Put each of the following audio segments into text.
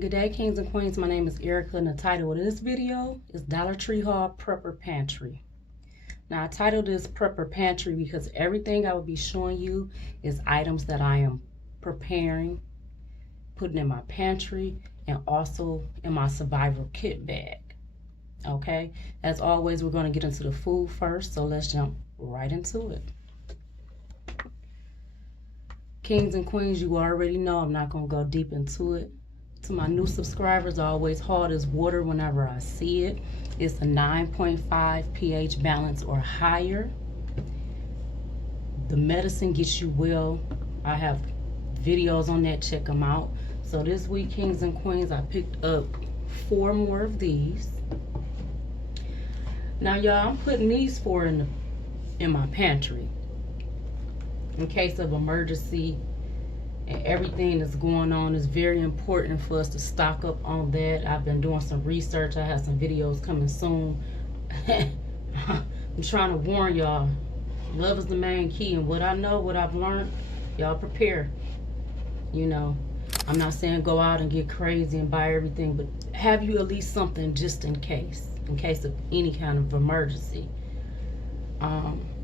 Good day, kings and queens. My name is Erica, and the title of this video is Dollar Tree Haul Prepper Pantry. Now, I titled this Prepper Pantry because everything I will be showing you is items that I am preparing, putting in my pantry, and also in my survival kit bag. Okay, as always, we're going to get into the food first, so let's jump right into it. Kings and queens, you already know I'm not going to go deep into it. To my new subscribers, I always haul this water whenever I see it. It's a 9.5 pH balance or higher. The medicine gets you well. I have videos on that, check them out. So this week, kings and queens, I picked up 4 more of these. Now y'all, I'm putting these 4 in my pantry in case of emergency. And everything that's going on is very important for us to stock up on that. I've been doing some research. I have some videos coming soon. I'm trying to warn y'all. Love is the main key. And what I know, what I've learned, y'all prepare. You know, I'm not saying go out and get crazy and buy everything, but have you at least something just in case of any kind of emergency.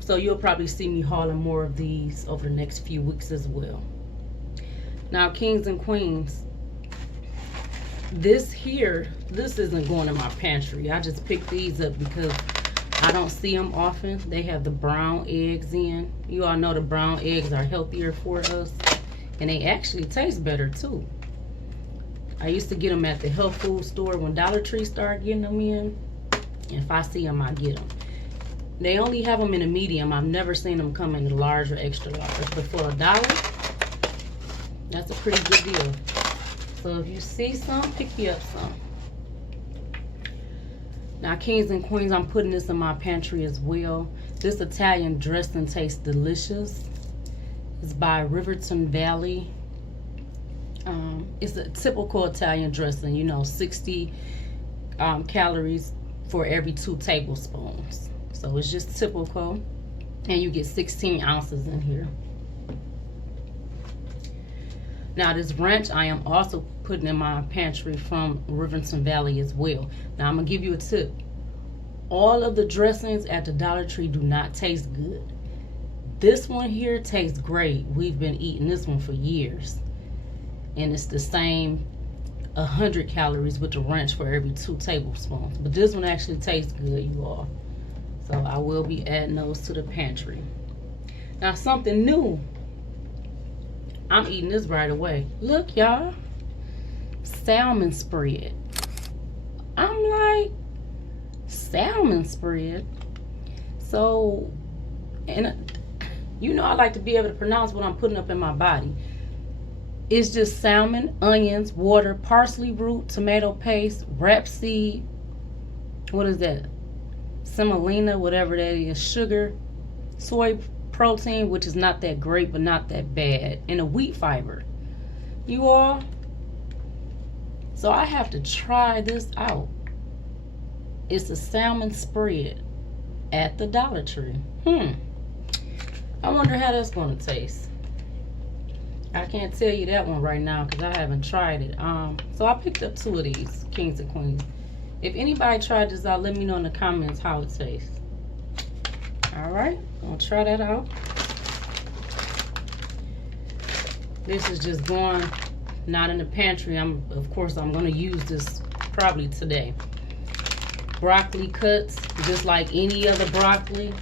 So you'll probably see me hauling more of these over the next few weeks as well. Now, kings and queens, this isn't going in my pantry. I just picked these up because I don't see them often. They have the brown eggs in. You all know the brown eggs are healthier for us, and they actually taste better too. I used to get them at the health food store when Dollar Tree started getting them in. If I see them, I get them. They only have them in a medium. I've never seen them come in the large or extra large. But for $1, that's a pretty good deal. So if you see some, pick you up some. Now, kings and queens, I'm putting this in my pantry as well. This Italian dressing tastes delicious. It's by Riverton Valley. It's a typical Italian dressing, you know, 60 calories for every 2 tablespoons. So it's just typical. And you get 16 ounces in here. Now, this ranch I am also putting in my pantry from Riverton Valley as well. Now, I'm going to give you a tip. All of the dressings at the Dollar Tree do not taste good. This one here tastes great. We've been eating this one for years. And it's the same 100 calories with the ranch for every 2 tablespoons. But this one actually tastes good, you all. So I will be adding those to the pantry. Now, something new. I'm eating this right away. Look, y'all. Salmon spread. I'm like, salmon spread? So, and you know I like to be able to pronounce what I'm putting up in my body. It's just salmon, onions, water, parsley root, tomato paste, rapeseed. What is that? Semolina, whatever that is. Sugar, soy protein, which is not that great but not that bad, and a wheat fiber, you all. So I have to try this out. It's a salmon spread at the Dollar Tree. I wonder how that's going to taste. I can't tell you that one right now because I haven't tried it. So I picked up 2 of these, kings and queens. If anybody tried this out, let me know in the comments how it tastes. Alright, gonna try that out. This is just going not in the pantry. Of course I'm gonna use this probably today. Broccoli cuts, just like any other broccoli.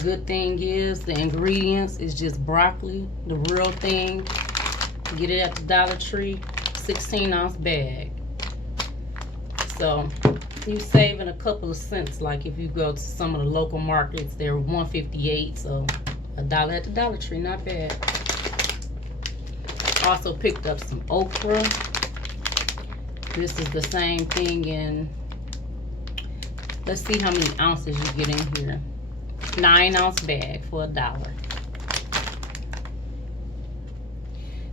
Good thing is the ingredients is just broccoli, the real thing. Get it at the Dollar Tree, 16-ounce bag. So you saving a couple of cents. Like if you go to some of the local markets, they're $1.58, so $1 at the Dollar Tree, not bad. Also picked up some okra. This is the same thing in, let's see how many ounces you get in here. 9-ounce bag for $1.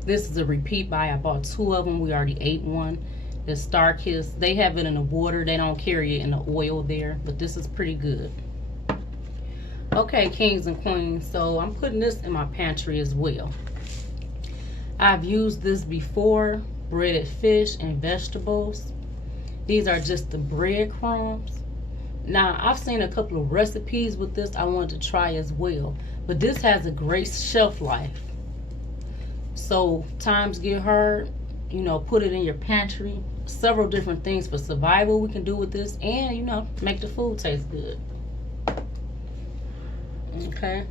This is a repeat buy. I bought 2 of them. We already ate one. The Star Kiss, they have it in the water. They don't carry it in the oil there, but this is pretty good. Okay, kings and queens, so I'm putting this in my pantry as well. I've used this before. breaded fish and vegetables. These are just the breadcrumbs. Now, I've seen a couple of recipes with this I wanted to try as well, but this has a great shelf life. So times get hard, you know, put it in your pantry. Several different things for survival we can do with this, and you know, make the food taste good. Okay.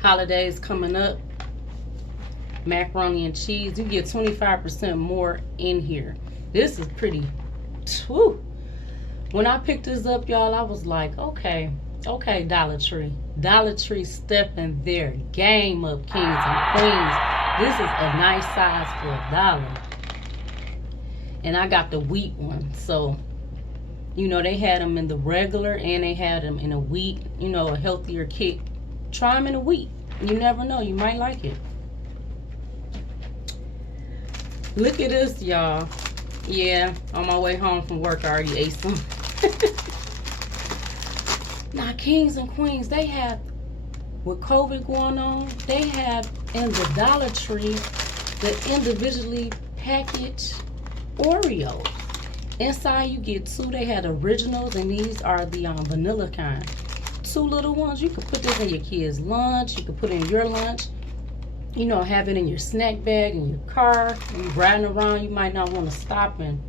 Holidays coming up. Macaroni and cheese. You get 25% more in here. This is pretty. Whew. When I picked this up, y'all, I was like, okay, Dollar Tree. Dollar Tree stepping their game up, kings and queens. This is a nice size for $1. And I got the wheat one. So, you know, they had them in the regular and they had them in a wheat, you know, a healthier kick. Try them in a wheat. You never know. You might like it. Look at this, y'all. Yeah, on my way home from work, I already ate some. Now, kings and queens, they have, with COVID going on, they have in the Dollar Tree the individually packaged Oreos. Inside you get two. They had originals, and these are the vanilla kind. Two little ones. You could put this in your kids' lunch. You could put it in your lunch. You know, have it in your snack bag, in your car. When you're riding around, you might not want to stop and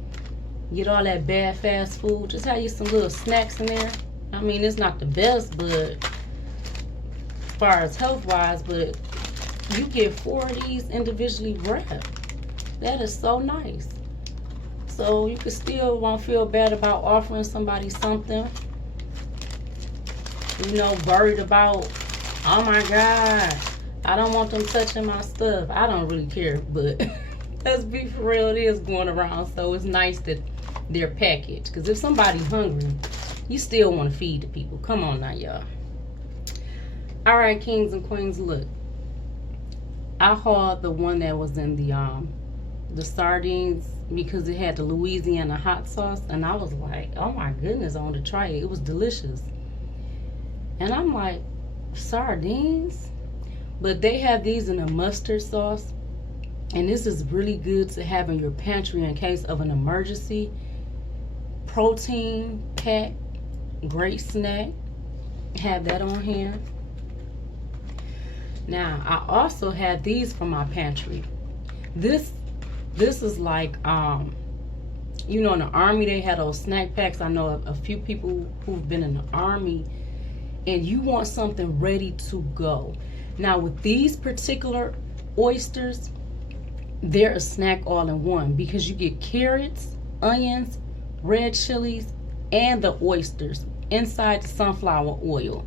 get all that bad fast food. Just have you some little snacks in there. I mean, it's not the best, but as far as health-wise, but you get 4 of these individually wrapped. That is so nice. So you can still won't feel bad about offering somebody something. You know, worried about, oh my God, I don't want them touching my stuff. I don't really care, but let's be for real, it is going around. So it's nice that they're packaged. Because if somebody's hungry, you still want to feed the people. Come on now, y'all. All right, kings and queens, look. I hauled the one that was in the sardines because it had the Louisiana hot sauce. And I was like, oh my goodness, I want to try it. It was delicious. And I'm like, sardines? But they have these in a mustard sauce. And this is really good to have in your pantry in case of an emergency. Protein pack, great snack. Have that on here. Now, I also had these from my pantry. This is like, you know, in the Army, they had those snack packs. I know a few people who've been in the Army, and you want something ready to go. Now, with these particular oysters, they're a snack all in one because you get carrots, onions, red chilies, and the oysters inside the sunflower oil,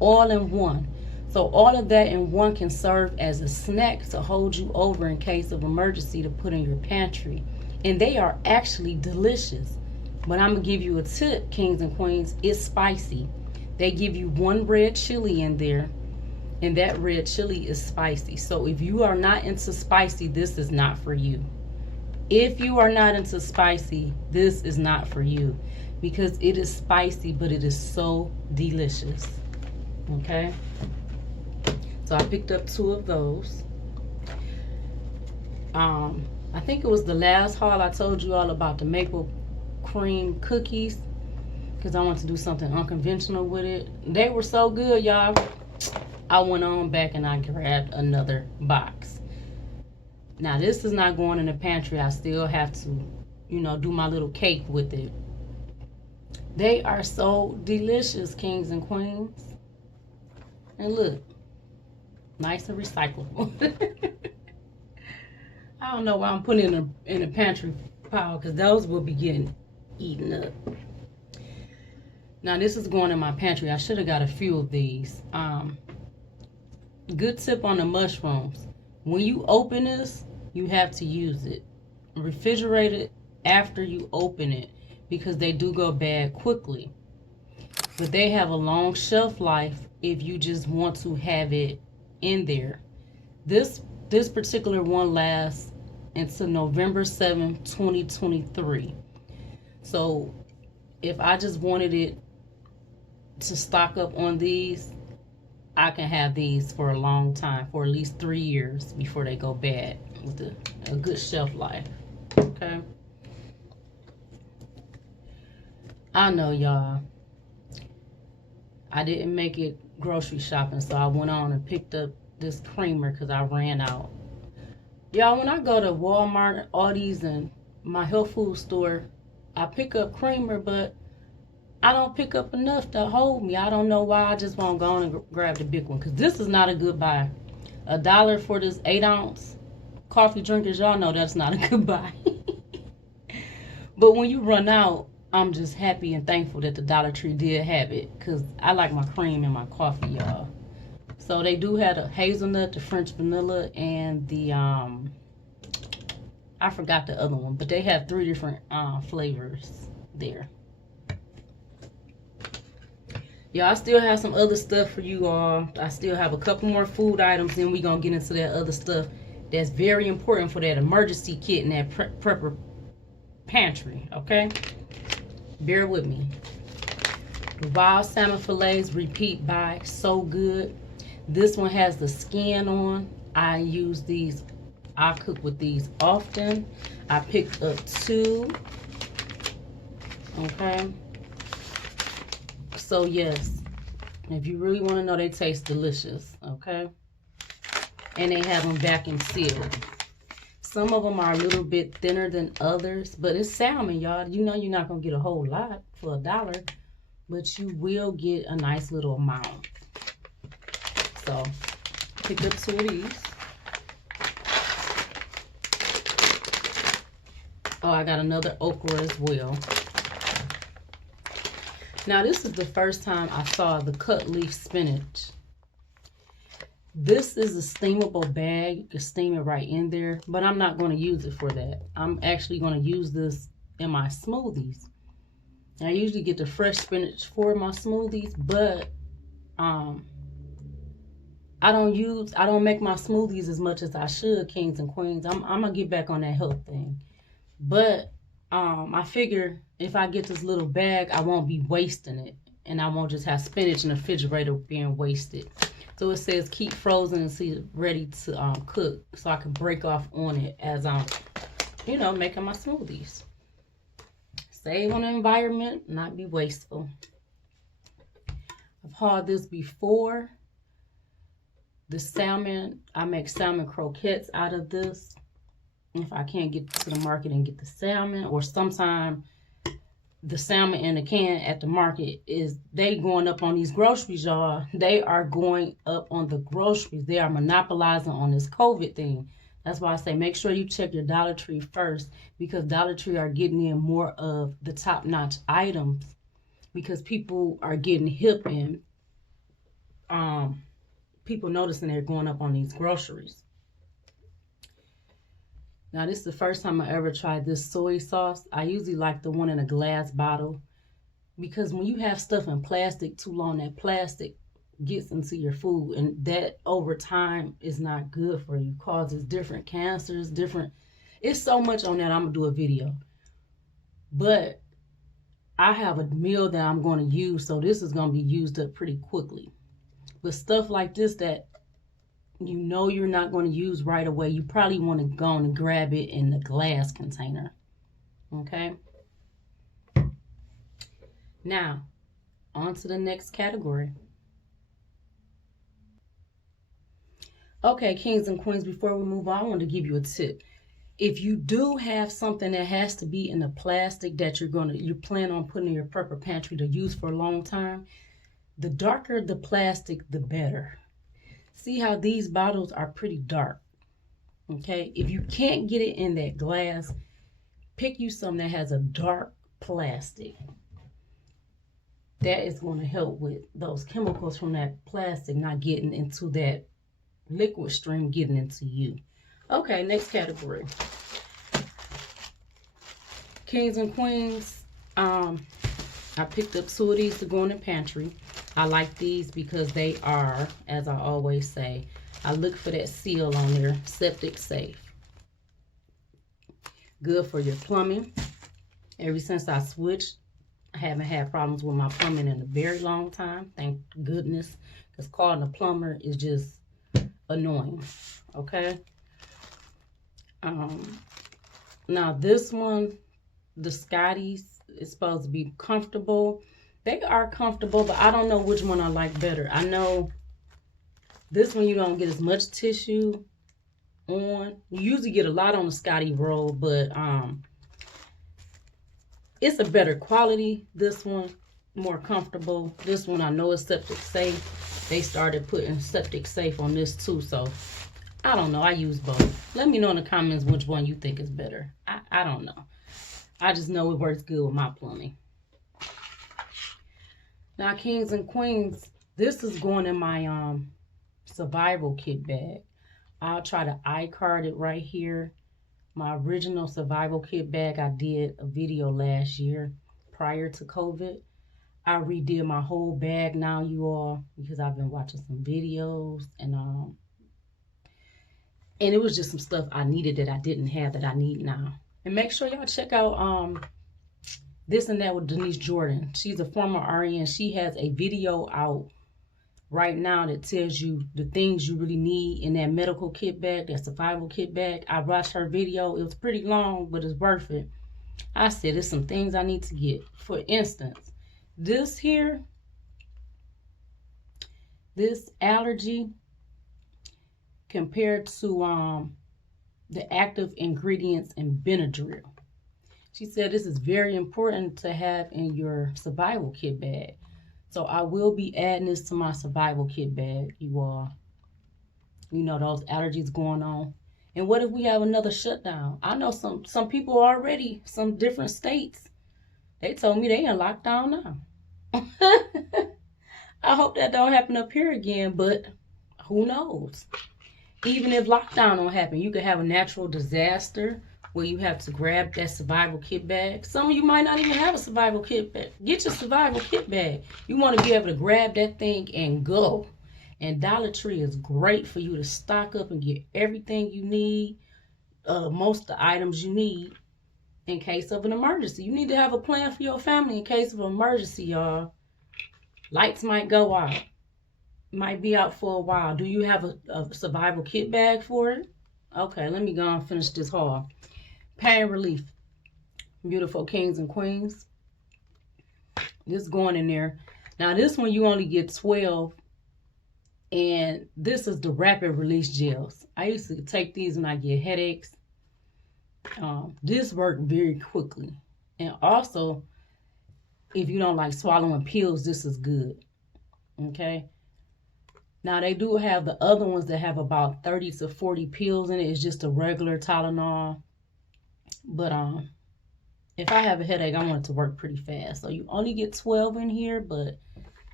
all in one. So all of that in one can serve as a snack to hold you over in case of emergency to put in your pantry. And they are actually delicious. But I'm going to give you a tip, kings and queens. It's spicy. They give you 1 red chili in there, and that red chili is spicy. So if you are not into spicy, this is not for you. If you are not into spicy, this is not for you because it is spicy, but it is so delicious. Okay? So I picked up 2 of those. I think it was the last haul I told you all about the maple cream cookies because I want to do something unconventional with it. They were so good, y'all. I went on back and I grabbed another box. Now this is not going in the pantry. I still have to, you know, do my little cake with it. They are so delicious, kings and queens. And look, nice and recyclable. I don't know why I'm putting it in a pantry pile because those will be getting eaten up. Now this is going in my pantry. I should have got a few of these. Good tip on the mushrooms. When you open this, you have to use it. Refrigerate it after you open it because they do go bad quickly. But they have a long shelf life if you just want to have it in there. This particular one lasts until November 7th, 2023. So if I just wanted it to stock up on these, I can have these for a long time, for at least 3 years before they go bad with the a good shelf life. Okay. I know, y'all, I didn't make it grocery shopping, so I went on and picked up this creamer because I ran out. Y'all, when I go to Walmart, Aldi's, and my health food store, I pick up creamer, but I don't pick up enough to hold me. I don't know why. I just won't go on and grab the big one because this is not a good buy. $1 for this 8-ounce coffee drinkers, y'all know that's not a good buy. But when you run out, I'm just happy and thankful that the Dollar Tree did have it because I like my cream in my coffee, y'all. So they do have the hazelnut, the French vanilla, and the I forgot the other one, but they have 3 different flavors there. Yeah, I still have some other stuff for you all. I still have a couple more food items, then we're going to get into that other stuff that's very important for that emergency kit and that prepper pantry, okay? Bear with me. The wild salmon fillets, repeat buy, so good. This one has the skin on. I use these. I cook with these often. I picked up 2. Okay. So yes, if you really want to know, they taste delicious. Okay. And they have them vacuum sealed. Some of them are a little bit thinner than others, but it's salmon, y'all. You know you're not going to get a whole lot for $1, but you will get a nice little amount. So, pick up 2 of these. Oh, I got another okra as well. Now, this is the first time I saw the cut leaf spinach. This is a steamable bag. You can steam it right in there, but I'm not going to use it for that. I'm actually going to use this in my smoothies. I usually get the fresh spinach for my smoothies, but I don't make my smoothies as much as I should, kings and queens. I'm gonna get back on that health thing. But I figure if I get this little bag, I won't be wasting it. And I won't just have spinach in the refrigerator being wasted. So it says keep frozen and see ready to cook. So I can break off on it as I'm, making my smoothies. Save on the environment, not be wasteful. I've hauled this before. The salmon, I make salmon croquettes out of this. If I can't get to the market and get the salmon, or sometime the salmon in the can at the market they going up on these groceries, y'all. They are going up on the groceries. They are monopolizing on this COVID thing. That's why I say make sure you check your Dollar Tree first, because Dollar Tree are getting in more of the top-notch items because people are getting hip and people noticing they're going up on these groceries. Now, this is the first time I ever tried this soy sauce. I usually like the one in a glass bottle because when you have stuff in plastic too long, that plastic gets into your food, and that over time is not good for you. Causes different cancers, it's so much on that. I'm going to do a video. But I have a meal that I'm going to use, so this is going to be used up pretty quickly. But stuff like this that you're not going to use right away, you probably want to go and grab it in the glass container. Okay? Now, on to the next category. Okay, kings and queens, before we move on, I want to give you a tip. If you do have something that has to be in a plastic that you plan on putting in your prepper pantry to use for a long time, the darker the plastic, the better. See how these bottles are pretty dark. Okay, if you can't get it in that glass, pick you some that has a dark plastic. That is going to help with those chemicals from that plastic not getting into that liquid stream, getting into you. Okay, next category. Kings and queens, I picked up 2 of these to go in the pantry. I like these because they are, as I always say, I look for that seal on there, septic safe. Good for your plumbing. Ever since I switched, I haven't had problems with my plumbing in a very long time. Thank goodness, because calling a plumber is just annoying. Okay. Now this one, the Scotties, is supposed to be comfortable. They are comfortable, but I don't know which one I like better. I know this one you don't get as much tissue on. You usually get a lot on the Scotty roll, but it's a better quality. This one, more comfortable. This one I know is septic safe. They started putting septic safe on this too, so I don't know. I use both. Let me know in the comments which one you think is better. I don't know. I just know it works good with my plumbing. Now, kings and queens, this is going in my survival kit bag. I'll try to iCard it right here. My original survival kit bag, I did a video last year prior to COVID. I redid my whole bag now, you all, because I've been watching some videos and it was just some stuff I needed that I didn't have that I need now. And make sure y'all check out This and That with Denise Jordan. She's a former RN. She has a video out right now that tells you the things you really need in that medical kit bag, that survival kit bag. I watched her video. It was pretty long, but it's worth it. I said there's some things I need to get. For instance, this here, this allergy compared to the active ingredients in Benadryl. She said this is very important to have in your survival kit bag. So I will be adding this to my survival kit bag, you all. You know, those allergies going on. And what if we have another shutdown? I know some people already, some different states, they told me they in lockdown now. I hope that don't happen up here again, but who knows? Even if lockdown don't happen, you could have a natural disaster where you have to grab that survival kit bag. Some of you might not even have a survival kit bag. Get your survival kit bag. You want to be able to grab that thing and go. And Dollar Tree is great for you to stock up and get everything you need, most of the items you need in case of an emergency. You need to have a plan for your family in case of an emergency, y'all. Lights might go out. Might be out for a while. Do you have a survival kit bag for it? Okay, let me go and finish this haul. Pain relief. Beautiful kings and queens. This going in there. Now this one you only get 12. And this is the rapid release gels. I used to take these when I get headaches. This worked very quickly. And also, if you don't like swallowing pills, this is good. Okay. Now they do have the other ones that have about 30 to 40 pills in it. It's just a regular Tylenol. But if I have a headache, I want it to work pretty fast. So you only get 12 in here, but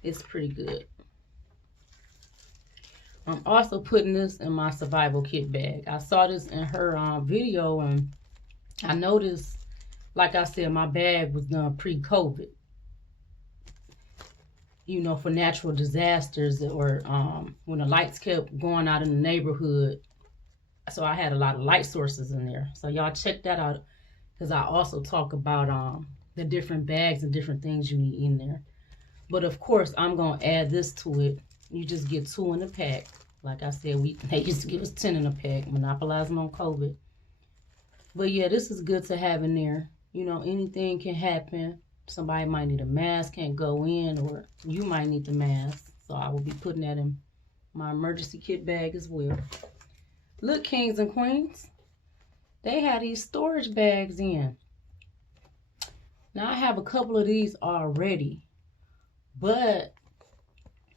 it's pretty good. I'm also putting this in my survival kit bag. I saw this in her video and I noticed, like I said, my bag was done pre-COVID. You know, for natural disasters or when the lights kept going out in the neighborhood. So I had a lot of light sources in there. So y'all check that out because I also talk about the different bags and different things you need in there. But of course, I'm going to add this to it. You just get 2 in a pack. Like I said, they used to give us 10 in a pack, monopolizing on COVID. But yeah, this is good to have in there. You know, anything can happen. Somebody might need a mask, can't go in, or you might need the mask. So I will be putting that in my emergency kit bag as well. Look, kings and queens, they have these storage bags in. Now I have a couple of these already, but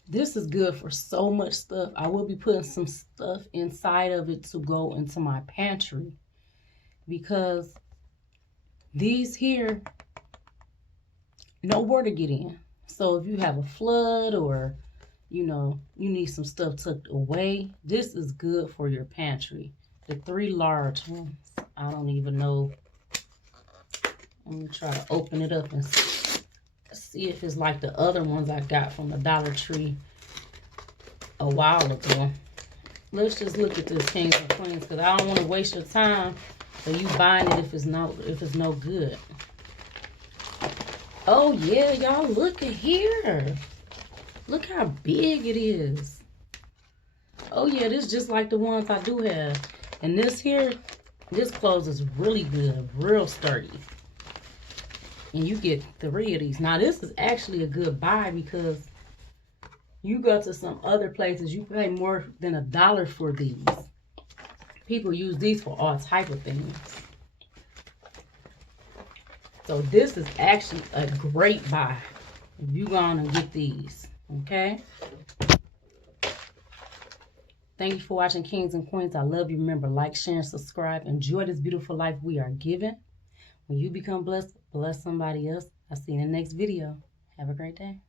this is good for so much stuff. I will be putting some stuff inside of it to go into my pantry because these here, nowhere to get in. So if you have a flood or, you know, you need some stuff tucked away, this is good for your pantry. The 3 large ones, I don't even know. Let me try to open it up and see if it's like the other ones I got from the Dollar Tree a while ago. Let's just look at this, kings and queens, because I don't want to waste your time for you buying it if it's no good. Oh yeah, y'all, look at here. Look how big it is. Oh yeah, this is just like the ones I do have. And this here, This closes really good, real sturdy. And you get 3 of these. Now this is actually a good buy because you go to some other places, you pay more than $1 for these. People use these for all type of things. So this is actually a great buy if you go on and get these. Okay. Thank you for watching, Kings and Queens. I love you. Remember, like, share, and subscribe. Enjoy this beautiful life we are given. When you become blessed, bless somebody else. I'll see you in the next video. Have a great day.